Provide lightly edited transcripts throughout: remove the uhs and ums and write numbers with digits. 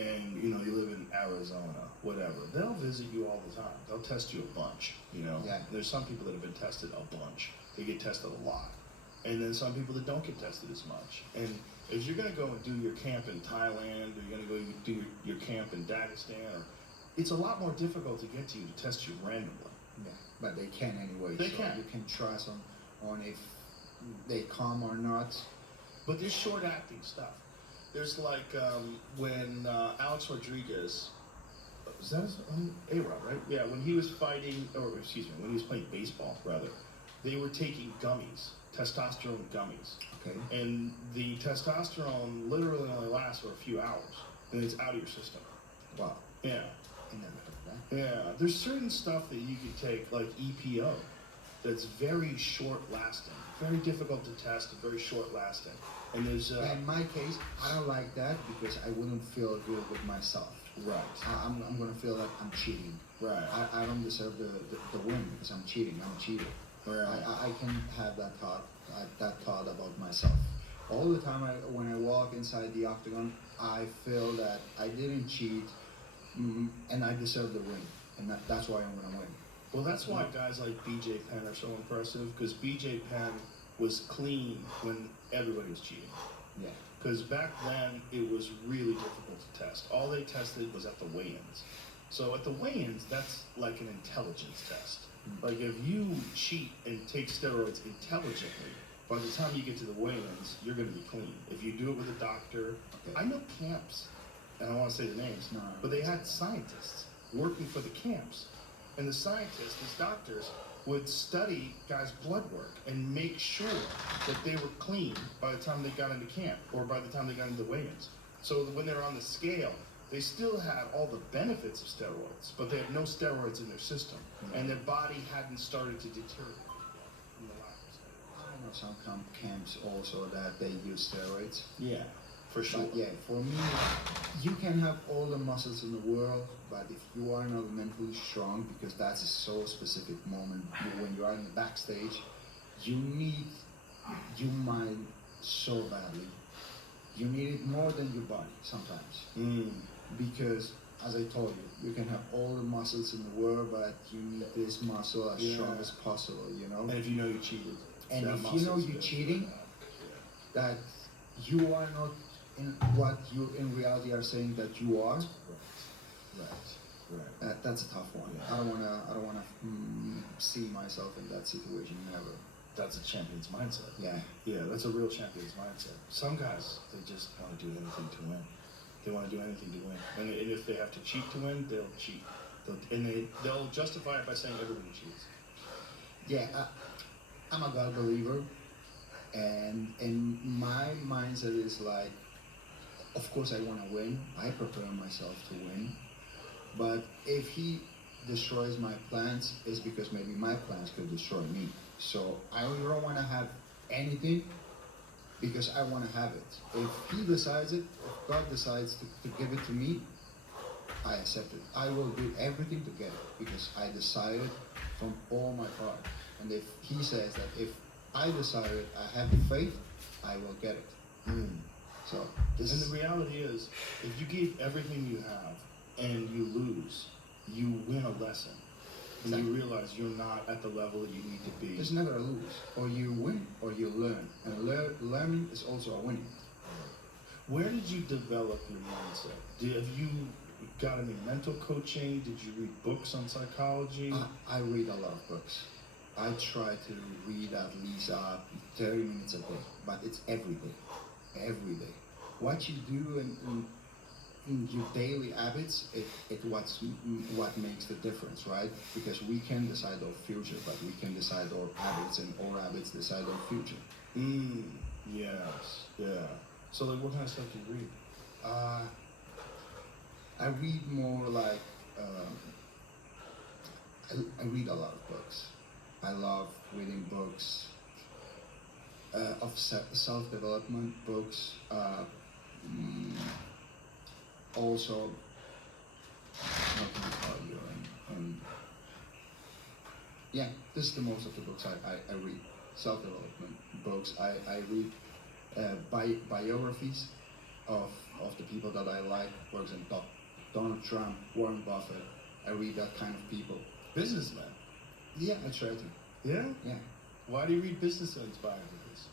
and you know you live in Arizona, whatever, they'll visit you all the time. They'll test you a bunch. You know, Yeah. there's some people that have been tested a bunch. They get tested a lot, and then some people that don't get tested as much. And if you're gonna go and do your camp in Thailand, or you're gonna go do your camp in Dagestan, or it's a lot more difficult to get to you to test you randomly. Yeah, but they can anyway. They so can. You can trust on if they come or not. But there's short-acting stuff. There's like when Alex Rodriguez, was that his A-Rod, right? Yeah, when he was fighting, or excuse me, when he was playing baseball, rather, they were taking gummies, testosterone gummies. Okay. And the testosterone literally only lasts for a few hours, and it's out of your system. Wow. Yeah. I never heard of that. Yeah, there's certain stuff that you can take, like EPO, that's very short-lasting, very difficult to test, very short-lasting. And there's Yeah, in my case, I don't like that because I wouldn't feel good with myself. right, I'm gonna feel like I'm cheating. right, I don't deserve the win because I'm cheating. I'm a cheater. right. I can have that thought about myself. All the time when I walk inside the octagon, I feel that I didn't cheat and I deserve the win. And that's why I'm going to win. Well, that's why guys like BJ Penn are so impressive, because BJ Penn was clean when everybody was cheating. Yeah. Because back then, it was really difficult to test. All they tested was at the weigh-ins. So at the weigh-ins, that's like an intelligence test. Like if you cheat and take steroids intelligently, by the time you get to the weigh-ins, you're going to be clean. If you do it with a doctor, Okay. I know camps, and I don't want to say the names, No. but they had scientists working for the camps. And the scientists, these doctors, would study guys' blood work and make sure that they were clean by the time they got into camp or by the time they got into weigh-ins. So that when they were on the scale, they still had all the benefits of steroids, but they had no steroids in their system, and their body hadn't started to deteriorate from the lack of steroids. I know some camps also that they use steroids. Yeah, for sure. But yeah, for me, you can have all the muscles in the world, but if you are not mentally strong, because that's a so specific moment when you are in the backstage, you need your mind so badly. You need it more than your body sometimes. Because, as I told you, you can have all the muscles in the world, but you need this muscle as strong as possible, you know? And if you know you cheated, And that if you know muscle's you're good. cheating, that you are not in what you in reality are saying that you are, Right. that's a tough one. Yeah. I don't wanna see myself in that situation never. That's a champion's mindset. Yeah. Yeah, that's a real champion's mindset. Some guys, they just want to do anything to win. They want to do anything to win. And if they have to cheat to win, they'll cheat. They'll justify it by saying everybody cheats. Yeah, I'm a God believer, and my mindset is like, of course I want to win. I prepare myself to win, but if he destroys my plans, it's because maybe my plans could destroy me. So I don't want to have anything because I want to have it. If he decides it, if God decides to give it to me, I accept it. I will do everything to get it because I decided from all my heart. And if he says that if I decided I have the faith, I will get it. So this And is the reality is, if you give everything you have and you lose, you win a lesson. And you realize you're not at the level that you need to be. there's never a lose. Or you win or you learn. And learning is also a winning. Where did you develop your mindset? Have you got any mental coaching? Did you read books on psychology? I read a lot of books. I try to read at least 30 minutes a day, but it's every day. Every day. What you do in your daily habits, it what makes the difference, right? Because we can decide our future, but we can decide our habits, and our habits decide our future. Yes, yeah. So like, what kind of stuff do you read? I read more like I read a lot of books. I love reading books of self-development books. Also, what can I tell you? And yeah, this is the most of the books I read. Self-development books. I read biographies of of the people that I like, for example, Donald Trump, Warren Buffett. I read that kind of people. Businessmen. Yeah, I try to. Yeah? Yeah. Why do you read businessmen's biographies?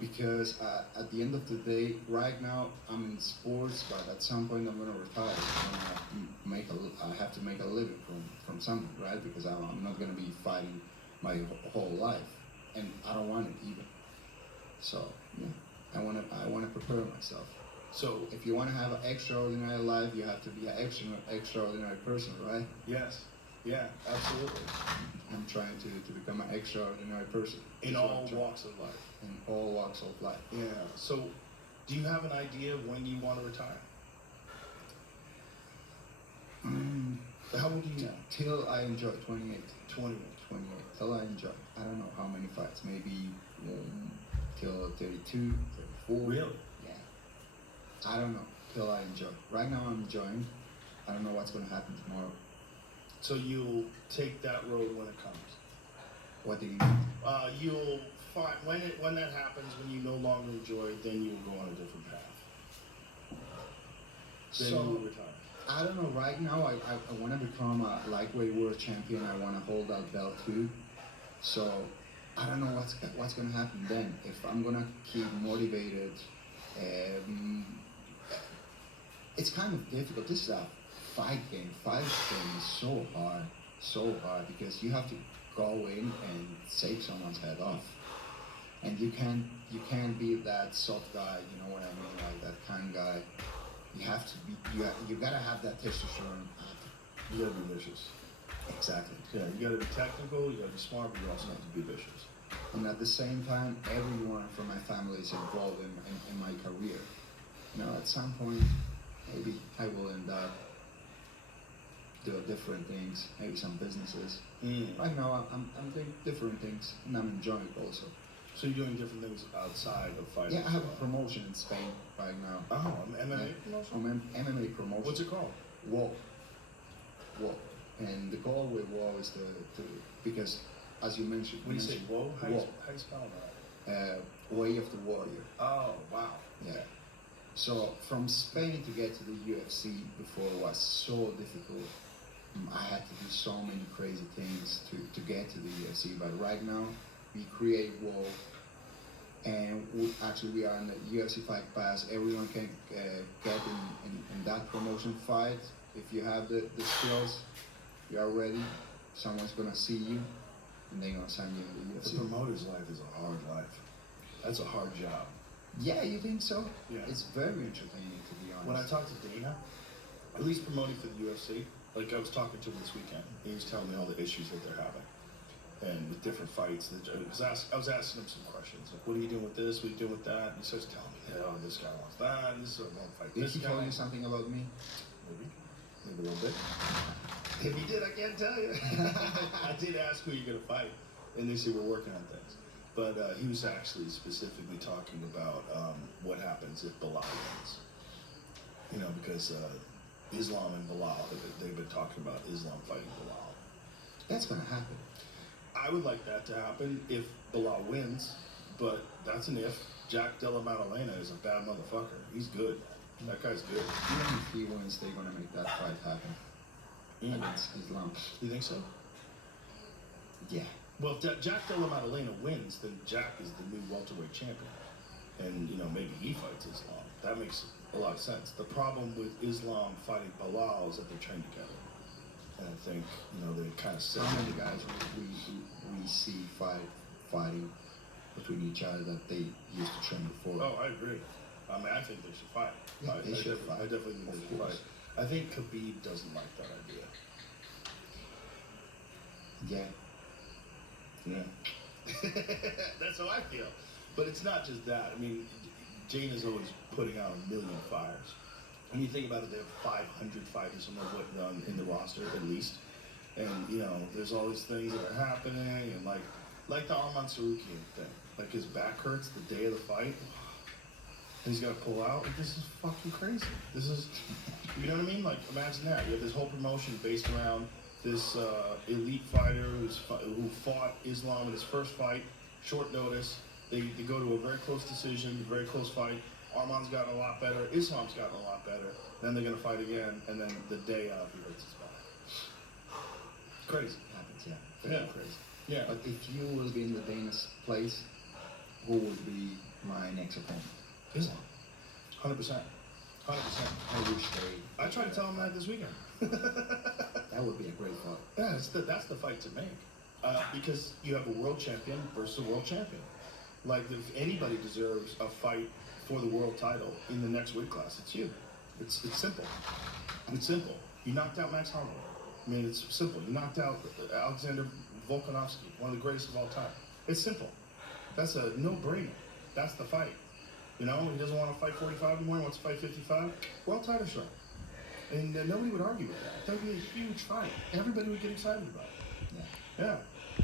Because at the end of the day, right now I'm in sports, but at some point I'm gonna retire. I have to make a living from something, right? Because I'm not gonna be fighting my whole life, and I don't want it either. So yeah, I wanna prepare myself. So, If you want to have an extraordinary life, you have to be an extraordinary person, right? yes. Yeah, absolutely. I'm trying to become an extraordinary person. In That's what all I'm trying- walks of life. In all walks of life. Yeah. So, do you have an idea of when you want to retire? How old are you now? Till I enjoy 28. 20. 28. Till I enjoy. I don't know how many fights. Maybe till 32, 34. Really? Yeah. I don't know. Till I enjoy. Right now I'm enjoying. I don't know what's going to happen tomorrow. So you'll take that road when it comes. What do you mean? You'll find when that happens, when you no longer enjoy, then you'll go on a different path. Then So, you'll retire. I don't know. Right now, I want to become a lightweight world champion. I want to hold that belt too. So I don't know what's gonna happen then. If I'm gonna keep motivated, it's kind of difficult. This is a fight game. Fight game is so hard because you have to go in and take someone's head off, and you can't be that soft guy. You know what I mean? Like that kind guy. You have to be. You gotta have that testosterone. You gotta be vicious. Exactly. Yeah, you gotta be technical, you gotta be smart, but you also have to be vicious. And at the same time, everyone from my family is involved in my career. You know, at some point, maybe I will end up doing different things, maybe some businesses. Right now, I'm doing different things, and I'm enjoying it also. So you're doing different things outside of fighting? Yeah, I have a promotion in Spain right now. Oh, an MMA promotion? MMA promotion. What's it called? Whoa. And the goal with WOW is to because, as you mentioned, When you say whoa, how do Whoa. you spell that? Way of the warrior. Oh, wow. Yeah. So from Spain to get to the UFC before was so difficult. I had to do so many crazy things to get to the UFC. But right now, we create WOW, and we are in the UFC Fight Pass. Everyone can get in that promotion fight if you have the skills. You are ready. Someone's gonna see you, and they're gonna sign you in the The UFC. promoter's life is a hard life. That's a hard job. Yeah, you think so? Yeah. It's very entertaining, to be honest. When I talked to Dana, at least promoting for the UFC, like I was talking to him this weekend, he was telling me all the issues that they're having. And with different fights, I was asking him some questions, like, what are you doing with this, what are you doing with that? And he starts telling me, oh, this guy wants that, this is won't fight Did this he guy. tell you something about me? Maybe a little bit. If he did, I can't tell you. I did ask who you're going to fight, and they said we're working on things. But he was actually specifically talking about what happens if Bilal wins. You know, because Islam and Bilal, they've been talking about Islam fighting Bilal. That's gonna happen. I would like that to happen if Bilal wins, but that's an if. Jack Della Maddalena is a bad motherfucker. He's good. That guy's good. Even if he wins, they're gonna make that fight happen against Islam. You think so? Yeah. Well, if Jack Della Maddalena wins, then Jack is the new welterweight champion. And, you know, maybe he fights Islam. That makes a lot of sense. The problem with Islam fighting Bilal is that they train together. And I think, you know, they kind of So set many guys we see fighting between each other that they used to train before. Oh, I agree. I mean, I think they should fight. Yeah, they should fight. I definitely think they Of should course. fight. I think Khabib doesn't like that idea. Yeah. Yeah. That's how I feel. But it's not just that. I mean, Jane is always putting out a million fires. When you think about it, they have 500 fighters in the roster at least. And, you know, there's all these things that are happening. And like the Arman Sarukian thing. Like his back hurts the day of the fight. And he's got to pull out. Like, this is fucking crazy. This is, you know what I mean? Like, imagine that. You have this whole promotion based around this elite fighter who fought Islam in his first fight, short notice. They go to a very close decision, a very close fight, Arman's gotten a lot better. Islam's gotten a lot better. Then they're gonna fight again, and then the day of, he hurts his back. Crazy. Happens, yeah. Yeah. Very crazy. Yeah. But if you will be in the Dana's place, who would be my next opponent? Islam. 100%. 100%. I wish they. I tried to tell him that this weekend. That would be a great fight. Yeah, that's the fight to make. Because you have a world champion versus a world champion. Like, if anybody deserves a fight for the world title in the next weight class, it's you. It's simple. It's simple. You knocked out Max Holloway. I mean, it's simple. You knocked out Alexander Volkanovski, one of the greatest of all time. It's simple. That's a no-brainer. That's the fight. You know, he doesn't want to fight 45 anymore. He wants to fight 55. World title shot. And nobody would argue with that. That would be a huge fight. Everybody would get excited about it. Yeah. Yeah.